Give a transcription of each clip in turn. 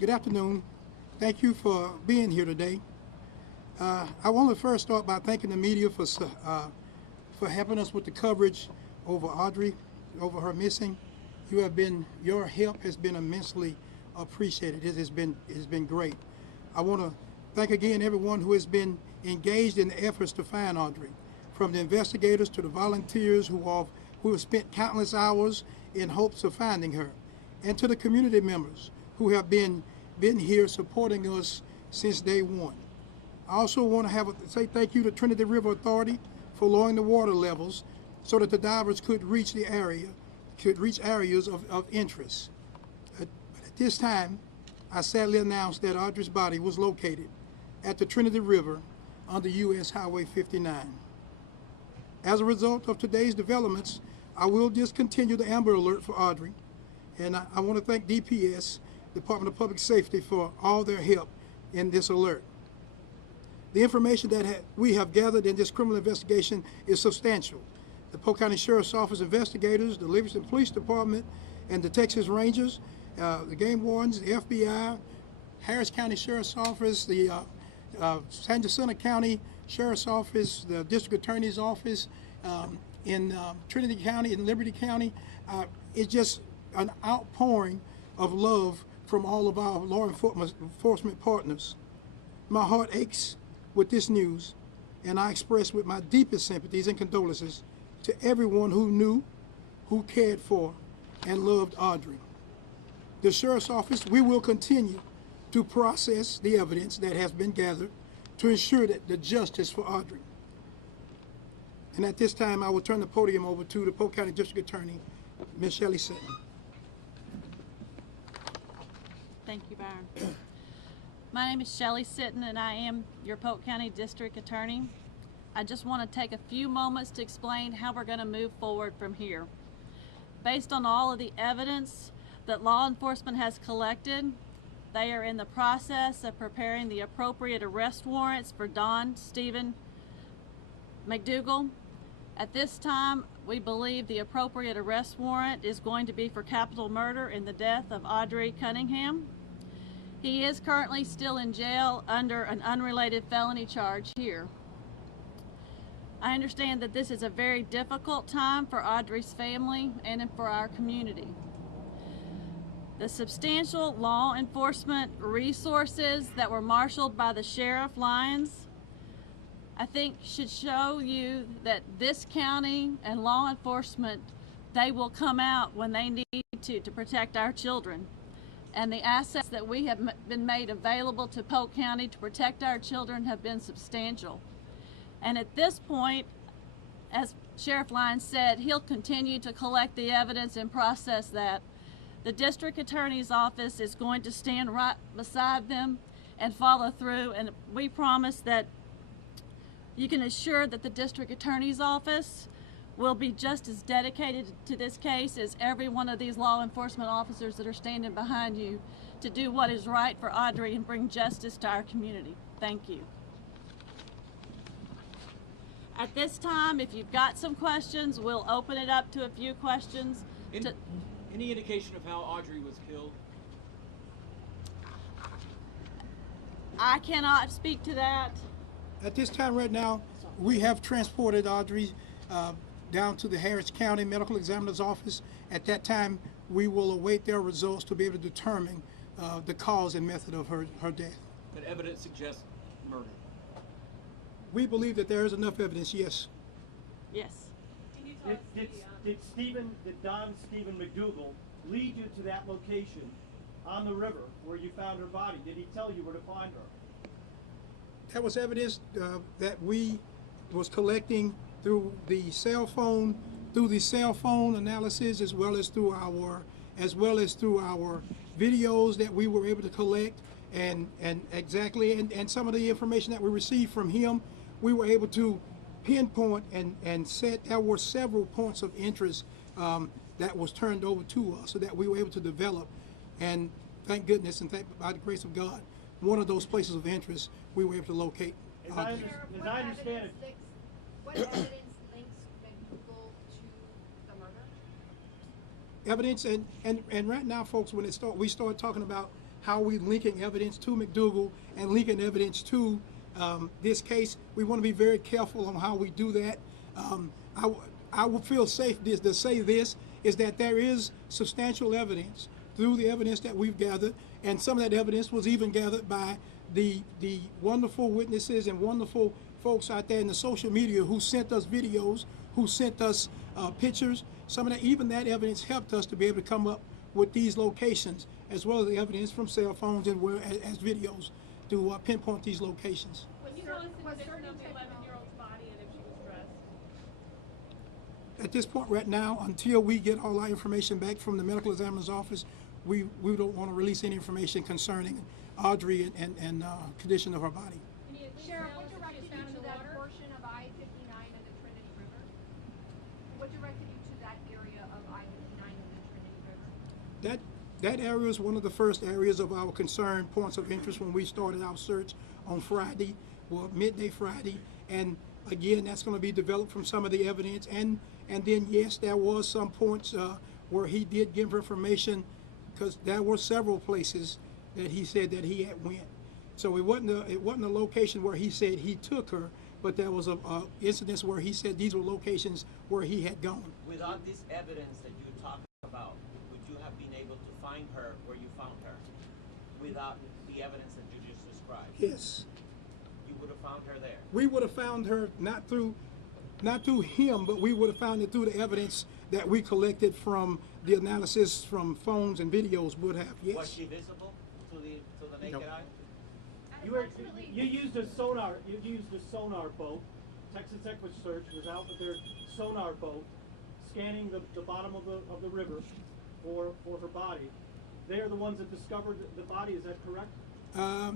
Good afternoon. Thank you for being here today. I want to first start by thanking the media for helping us with the coverage over Audrii, over her missing. Your help has been immensely appreciated. It has been great. I want to thank again everyone who has been engaged in the efforts to find Audrii, from the investigators to the volunteers who have spent countless hours in hopes of finding her, and to the community members who have been here supporting us since day one. I also want to say thank you to Trinity River Authority for lowering the water levels so that the divers could reach areas of interest. But at this time, I sadly announced that Audrii's body was located at the Trinity River under US Highway 59. As a result of today's developments, I will discontinue the Amber Alert for Audrii, and I want to thank DPS, Department of Public Safety, for all their help in this alert. The information that we have gathered in this criminal investigation is substantial. The Polk County Sheriff's Office investigators, the Livingston Police Department, and the Texas Rangers, the game wardens, the FBI, Harris County Sheriff's Office, the San Jacinto County Sheriff's Office, the District Attorney's Office in Trinity County and Liberty County. It's just an outpouring of love from all of our law enforcement partners. My heart aches with this news, and I express with my deepest sympathies and condolences to everyone who knew, who cared for, and loved Audrii. The Sheriff's Office, we will continue to process the evidence that has been gathered to ensure that the justice for Audrii. And at this time, I will turn the podium over to the Polk County District Attorney, Ms. Shelly Sitton. Thank you, Byron. My name is Shelly Sitton, and I am your Polk County District Attorney. I just want to take a few moments to explain how we're going to move forward from here. Based on all of the evidence that law enforcement has collected, they are in the process of preparing the appropriate arrest warrants for Don Stephen McDougal. At this time, we believe the appropriate arrest warrant is going to be for capital murder in the death of Audrii Cunningham. He is currently still in jail under an unrelated felony charge here. I understand that this is a very difficult time for Audrii's family and for our community. The substantial law enforcement resources that were marshaled by the Sheriff Lyons, I think should show you that this county and law enforcement, they will come out when they need to protect our children. And the assets that we have been made available to Polk County to protect our children have been substantial. And at this point, as Sheriff Lyons said, he'll continue to collect the evidence and process that. The District Attorney's Office is going to stand right beside them and follow through, and we promise that you can assure that the District Attorney's Office will be just as dedicated to this case as every one of these law enforcement officers that are standing behind you to do what is right for Audrii and bring justice to our community. Thank you. At this time, if you've got some questions, we'll open it up to a few questions. Any indication of how Audrii was killed? I cannot speak to that. At this time right now, we have transported Audrii down to the Harris County Medical Examiner's Office. At that time, we will await their results to be able to determine the cause and method of her death. But evidence suggests murder. We believe that there is enough evidence, yes. Yes. Did Don Stephen McDougal lead you to that location on the river where you found her body? Did he tell you where to find her? That was evidence that we was collecting through the cell phone analysis, as well as through our videos that we were able to collect, and some of the information that we received from him, we were able to pinpoint and set. There were several points of interest that was turned over to us, so that we were able to develop, and thank goodness and by the grace of God, one of those places of interest we were able to locate. As I understand it, what evidence links McDougal to the murder? evidence, and right now, folks, when we start talking about how we linking evidence to McDougal and linking evidence to this case, we want to be very careful on how we do that. I would feel safe to say this is that there is substantial evidence through the evidence that we've gathered, and some of that evidence was even gathered by the wonderful witnesses and wonderful folks out there in the social media who sent us videos, who sent us pictures. Some of that, even that evidence helped us to be able to come up with these locations, as well as the evidence from cell phones and as videos to pinpoint these locations. Was you notice the condition of the 11-year-old's body and if she was dressed? At this point right now, until we get all our information back from the medical examiner's office, we don't want to release any information concerning Audrii and condition of her body. Sheriff, what directed you to that portion of I-59 and the Trinity River? What directed you to that area of I-59 and the Trinity River? That area is one of the first areas of our concern points of interest when we started our search on Friday, well, midday Friday, and again, that's going to be developed from some of the evidence, and then yes, there was some points where he did give information, because there were several places that he said that he had went. So it wasn't a location where he said he took her, but there was a incidents where he said these were locations where he had gone. Without this evidence that you talked about, would you have been able to find her where you found her? Without the evidence that you just described? Yes. You would have found her there? We would have found her not through him, but we would have found it through the evidence that we collected from the analysis from phones and videos would have, yes. Was she visible to the naked eye? You used a sonar. You used a sonar boat. Texas EquiSearch was out with their sonar boat, scanning the bottom of the river for her body. They are the ones that discovered the body. Is that correct?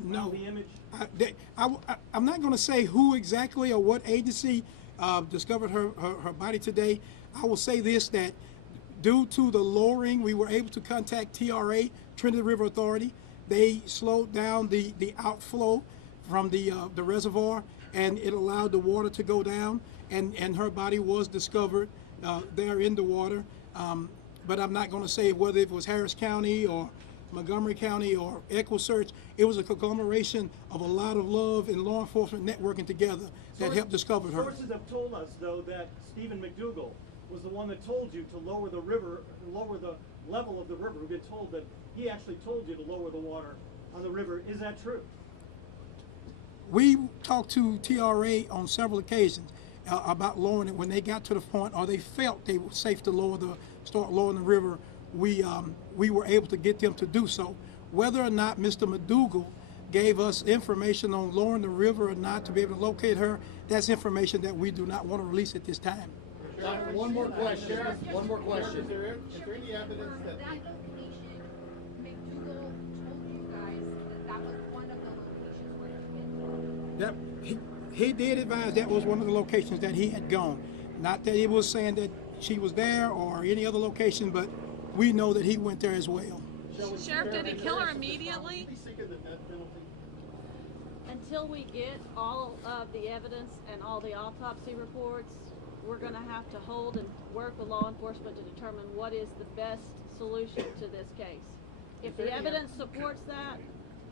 No. The image. I'm not going to say who exactly or what agency discovered her body today. I will say this, that due to the lowering, we were able to contact TRA, Trinity River Authority. They slowed down the outflow from the reservoir, and it allowed the water to go down, and her body was discovered there in the water. But I'm not going to say whether it was Harris County or Montgomery County or EquiSearch. It was a conglomeration of a lot of love and law enforcement networking together that helped discover her. Sources have told us, though, that Stephen McDougal was the one that told you to lower the river, lower the level of the river. We've been told that he actually told you to lower the water on the river. Is that true? We talked to TRA on several occasions about lowering it when they got to the point, or they felt they were safe to start lowering the river. We were able to get them to do so. Whether or not Mr. McDougal gave us information on lowering the river or not to be able to locate her, that's information that we do not want to release at this time. One more question. One more question. Is there any evidence that location, McDougal told you guys that was one of the locations where he went? He did advise that was one of the locations that he had gone. Not that he was saying that she was there or any other location, but we know that he went there as well. Sheriff, did he kill her immediately? Until we get all of the evidence and all the autopsy reports, we're going to have to hold and work with law enforcement to determine what is the best solution to this case. If the evidence supports that,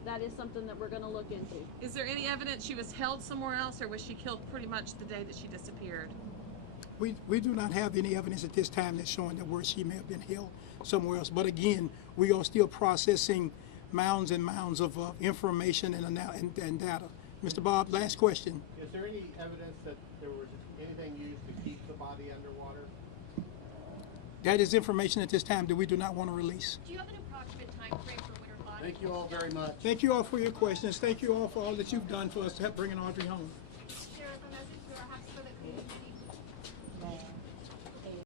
that is something that we're going to look into. Is there any evidence she was held somewhere else, or was she killed pretty much the day that she disappeared? We do not have any evidence at this time that's showing that where she may have been held somewhere else. But again, we are still processing mounds and mounds of information and data. Mr. Bob, last question. Is there any evidence that there was anything used to keep the body underwater? That is information at this time that we do not want to release. Do you have an approximate time frame for when her body? Thank you all very much. Thank you all for your questions. Thank you all for all that you've done for us to help bring Audrii home.